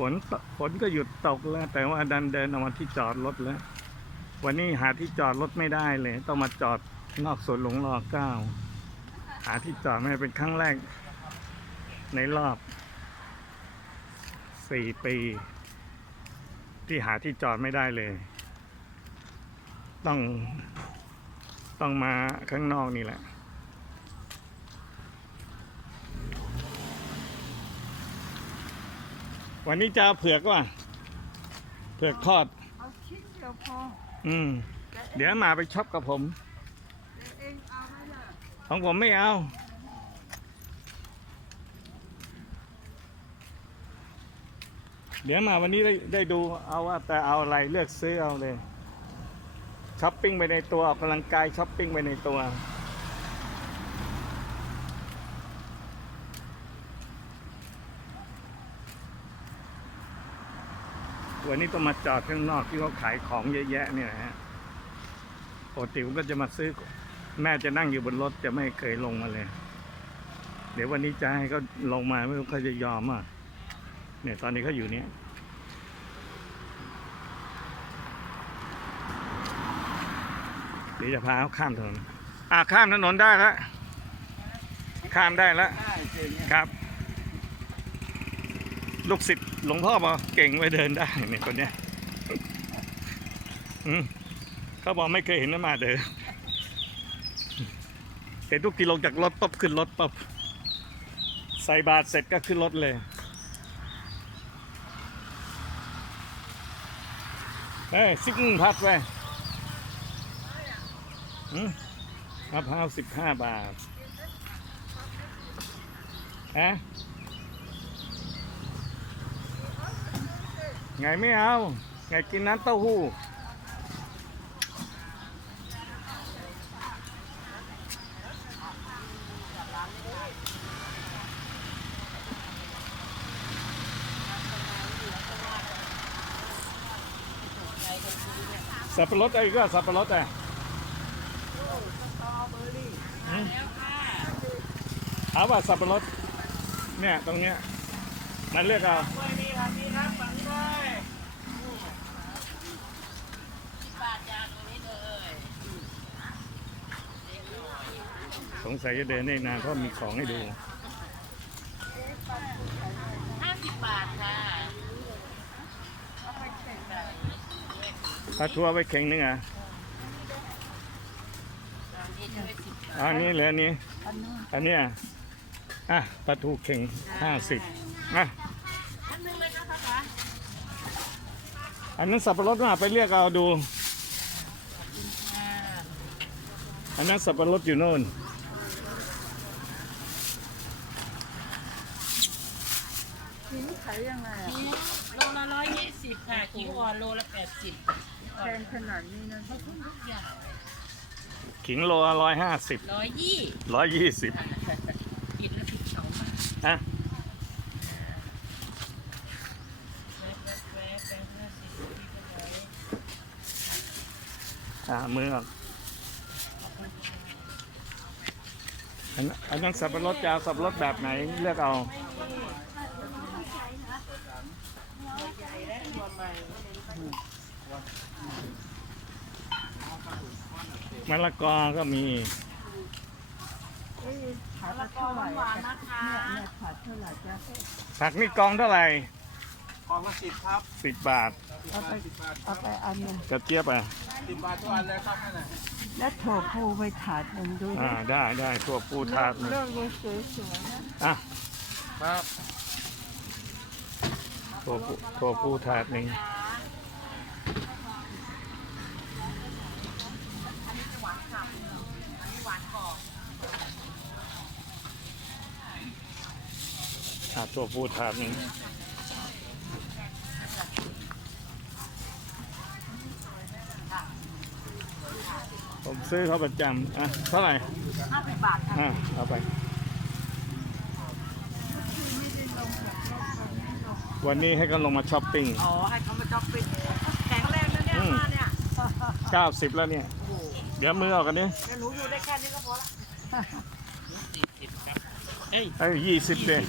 ฝนฝนก็หยุดตกแล้ว แต่ว่าดันเดินออกมาที่จอดรถแล้ว วันนี้หาที่จอดรถไม่ได้เลย ต้องมาจอดนอกสวนหลวงรอเก้าหาที่จอดไม่เป็นครั้งแรก ในรอบสี่ปี ที่หาที่จอดไม่ได้เลย ต้องต้องมาข้างนอกนี่แหละ วันนี้จะเอาเผือกว่ะเผือกทอด เอาชิ้นเดียวพออืม เดี๋ยวมาไปช็อปกับผม เดี๋ยวเองเอาไหมล่ะของผมไม่เอา เดี๋ยวมาวันนี้ได้ได้ดูเอาว่าแต่เอาอะไรเลือกซื้อเอาเลยช้อปปิ้งไปในตัวออกกำลังกายช้อปปิ้งไปในตัว วันนี้ต้องมาจอดข้างนอกที่เขาขายของเยอะแยะเนี่ยนะฮะปกติผมก็จะมาซื้อ แม่จะนั่งอยู่บนรถจะไม่เคยลงมาเลย เดี๋ยววันนี้จะให้เขาลงมาไม่รู้เขาจะยอมอะ เนี่ยตอนนี้เขาอยู่เนี้ยเดี๋ยวจะพาเขาข้ามถนนอะข้ามถนนได้แล้วข้ามได้แล้วครับ ลูกศิษย์หลวงพ่อบอกเก่งไว้เดินได้เนี่ยคนเนี้ยเขาบอกไม่เคยเห็นน้ำมาเดินเห็นทุกทีลงจากรถปั๊บขึ้นรถปั๊บใส่บาตรเสร็จก็ขึ้นรถเลยเฮ้ยซิกพัดไว้อืมมะพร้าวสิบห้าบาทฮะ ไงไม่เอา ไงกินน้ำเต้าหู้สับปะรดอะไรก็สับปะรดอะอืมเอาว่าสับปะรดเนี่ยตรงเนี้ย มันเลือกเอาสงสัยจะเดินได้นานเพราะมีของให้ดูห้าสิบบาทค่ะถ้าทัวร์ไปเข่งนึงอะนี่จะไปสิบอะอันนี้เหลืออันนี้ อันนู้นอันเนี้ยอะปลาทูเข่งห้าสิบอะอั นนึงเลยนะคะคะอันนั้นสับปะรดมาไปเรียกเอาดูอ่าอันนั้นสับปะรดอยู่โน่นชิ้นขายยังไงอะนี่โลละร้อยยี่สิบค่ะคิ้วอ่อนโลละแปดสิบแพงขนาดนี้นะทุกอย่างขิงโลร้อยห้าสิบร้อยยี่ร้อยยี่สิบผิดแล้วผิดสองบาทอะ แว๊บแว๊บแว๊บแบงค์ห้าสิบพี่ก็ร้อย อะมือออกอันอันนั้นสับปะรดจะเอาสับปะรดแบบไหนเลือกเอามะละกอก็มีเอ้ยขายละเท่าไหร่หวานนะคะเนี่ยเท่าไหร่จ๊ะผักนี่กองเท่าไหร่กองละสิบครับสิบบาท เอาไปเอาไปอันหนึงกระเจี๊ยบอะสิบบาททุกอันเลยครับนั่นน่ะแล้วโถพูไปถาดหนึ่งดูอ่าได้ได้ตัวปูทาดเลือกดูสวยๆนะอะครับตัวปูตัวปูถาดหนึ่งอะตัวปูถาดหนึ่ง ซื้อเขาประจำอะเท่าไหร่ห้าสิบบาทค่ะอะเอาไป วันนี้ให้เขาลงมาช้อปปิ้ง อ๋อให้เขามาจ็อปปิ้งแข็งแรงนะเนี่ยอืม มาเนี่ย90 แล้วเนี่ยเดี๋ยวมือออกกันดิเดี๋ยวหนูอยู่ได้แค่นี้ก็พอละสี่สิบครับ เอ้ยไอ้ยี่สิบเลย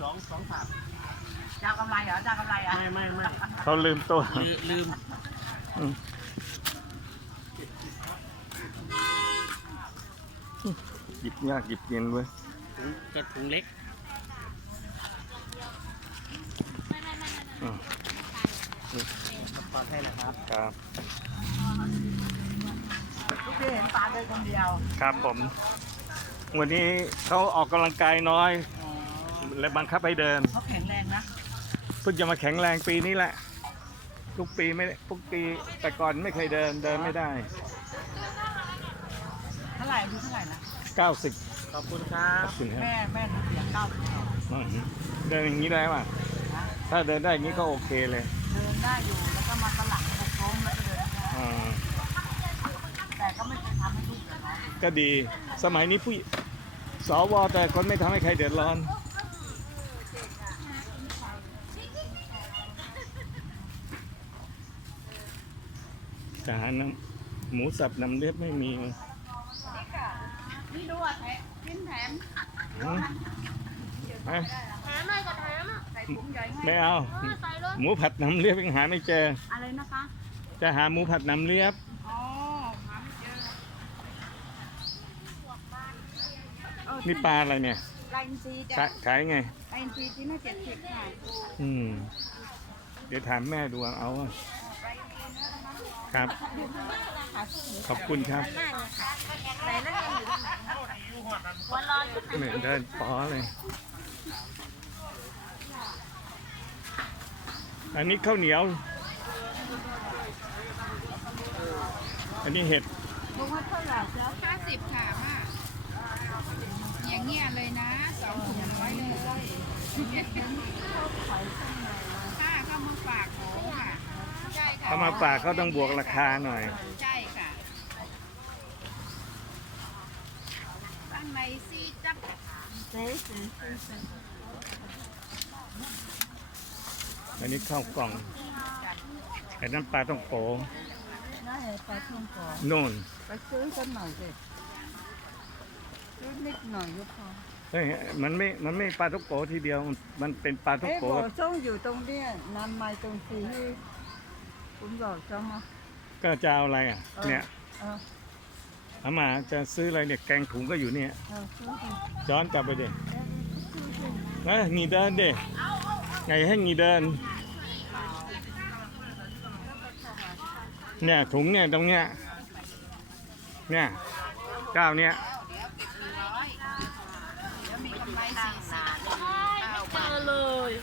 สองสองถาดจะเอากำไรเหรอจะเอากำไรอะไม่ไม่ไม่เขาลืมตัว ลืมลืมอืม หยิบยากหยิบเย็นเว้ยถุงกระถุงเล็กอืมปลอดให้นะครับครับทุกทีเห็นปลาเดินคนเดียว ครับผม วันนี้เขาออกกำลังกายน้อย และบังคับให้เดินเขาแข็งแรงนะเพิ่งจะมาแข็งแรงปีนี้แหละทุกปีไม่ได้ทุกปีแต่ก่อนไม่เคยเดินเดินไม่ได้ เท่าไหร่ดูเท่าไหร่นะ 90ขอบคุณครับขอบคุณครับแม่แม่ดูเสียงเก้าสิบอื้อหือเดินอย่างนี้ได้ป่ะ ถ้าเดินได้อย่างนี้ก็โอเคเลยเดินได้อยู่แล้วก็มาตลังหกล้มแล้วก็เดินได้อ่าแต่ก็ไม่เคยทำให้ลูกเดือดร้อนก็ดี สมัยนี้ผู้สวแต่คนไม่ทำให้ใครเดือดร้อน จะหาน้ำหมูสับน้ำเลือดไม่มี นี่ดูอะแถมกินแถมหืมฮะแถมอะไรก็แถมอะใส่ถุงใหญ่ให้ไม่เอา เออใส่เลยหมูผัดน้ำเลียบยังหาไม่เจอ อะไรนะคะ จะหาหมูผัดน้ำเลียบ อ๋อหาไม่เจอเออนี่ปลาอะไรเนี่ย ลายอินทรีย์ขาจ้ะยขายไง ลายอินทรีย์ที่น่าเจ็ดสิบค่ะอืม เดี๋ยวถามแม่ดูเอาอะ ครับ ขอบคุณครับแต่นั่นเองอยู่ตรงไหนวันรอชุดเหมือนเดินปอเลย อันนี้ข้าวเหนียว อันนี้เห็ดลุงว่าเท่าไหร่แล้วห้าสิบค่ะมาอย่างเงี้ยเลยนะสองถุงร้อยเลยค่ะเข้ามาฝากของค่ะ ใช่ค่ะเขามาฝากเขาต้องบวกราคาหน่อย ใช่ค่ะข้างในซีจับเจ๊สิอันนี้ข้าวกล่องอันนั้นปลาต้องโกได้ไปท่องก่อนโน่นไปซื้อกันหน่อยสิซื้อนิดหน่อยก็พอเฮ้ยมันไม่ มันไม่ปลาต้องโกทีเดียว มันเป็นปลาต้องเอ๊ะโกบอกช่องอยู่ตรงเนี้ยนำไม้ตรงสีที่ คุณบอกช่องอะก็จะเอาอะไรอะ เนี่ยเออเอามาจะซื้ออะไรเนี่ยแกงถุงก็อยู่เนี่ยเออซื้อสิย้อนกลับไปเด็นะงีเดินเด็ไงให้งีเดิน เนี่ยถุงเนี่ยตรงเนี้ยเนี่ยเก้าวเนี่ย ร้อยเดี๋ยวมีกำไรสี่สิบเก้าบาท เล ย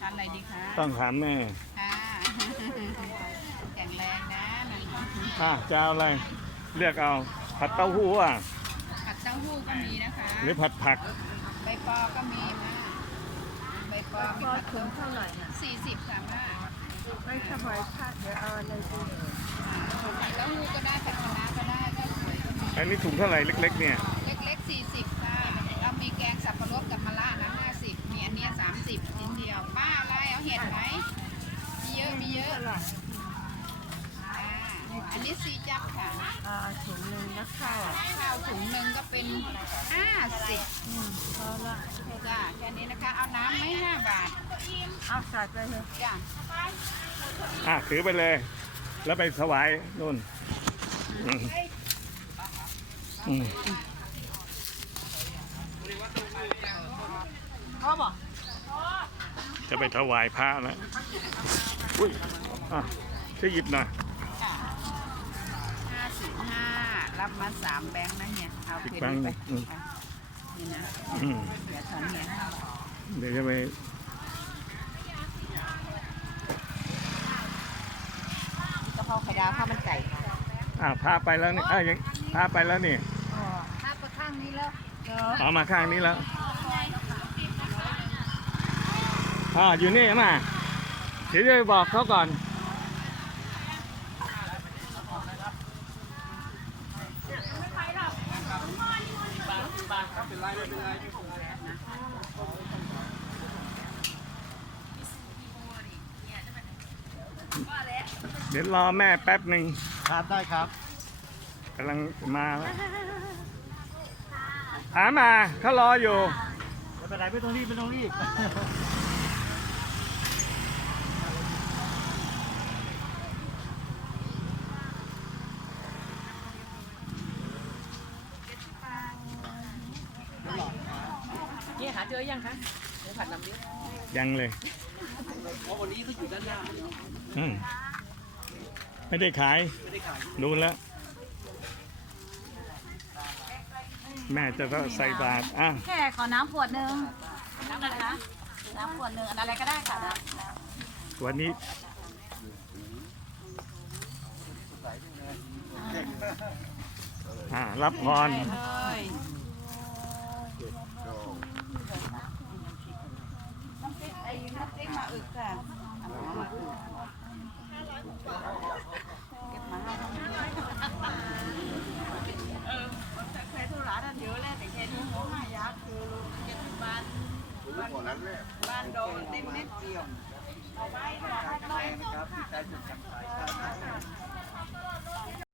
ทานอะไรดีคะต้องถามแม่ ค่ะแข็งแรงนะนั่นอะจะเอาอะไร เลือกเอา ผัดเต้าหู้อะ ผัดเต้าหู้ก็มีนะคะหรือผัดผัก ใบปอก็มีมาใบปอมีพอผัดถึงเท่าไหร่น่ะสี่สิบค่ะมาไม่สบายพลาดเดี๋ยวเอาอะไรดีผัดเต้าหู้ก็ได้ผัดคะน้าก็ได้ก็สวยก็มีอันนี้ถุงเท่าไหร่เล็ก ๆ เนี่ย เล็กๆสี่สิบค่ะเรามีแกงสับปะรดกับมะระนะห้าสิบมีอันเนี้สามสิบชิ้นเดียว ป้าอะไรเอาเห็ดไหมมีเยอะมีเยอะ เท่าไหร่ อ่าอันนี้ซีจับค่ะ อ่าถุงหนึ่งนะข้าวอะ ข้าวถุงหนึ่งก็เป็นห้าสิบ อืมพอละจ้าแค่นี้นะคะ เอาน้ำไหมห้าบาท เอาใส่ไปเลยจ้าอะถือไปเลย แล้วไปถวายนู่นอืมอืมพ่อบอกจะไปถวายพระแล้วอุ้ยอะช่วยหยิบหน่อยจ้าห้าสิบห้ารับมาสามแบงค์นะเนี่ย เอาอีกเพแบงค์ไปหนึ่งอะ นี่นะอืมเหลือสองเหรียญห้าบาทเดี๋ยวจะไปกะเพราไข่ดาวข้าวมันไก่ค่ะอะพาไปแล้วนี่อะยังพาไปแล้วนี่อ๋อถ้าไปข้างนี้แล้วเนาะเอามาข้างนี้แล้วอ่าอยู่นี่มาเดี๋ยวจะไปบอกเขาก่อน ดี๋ยวรอแม่แป๊บหนึ่งครับได้ครับกำลังมาแล้วหามาเขารออยู่ไม่เป็นไรไม่ต้องรีบไม่ต้องรีบนี่หาเจอยังคะเดี๋ยวผัดน้ำเยอะยังเลยเพราะวันนี้เขาอยู่ด้านหน้าอืม ไม่ได้ขายไม่ได้ขาย รู้แล้ว แม่จะต้องใส่บาตรอะแค่ขอน้ำขวดหนึ่งน้ำนะคะน้ำขวดหนึ่งอันอะไรก็ได้ค่ะน้ำน้ำวันนี้อ่ารับพร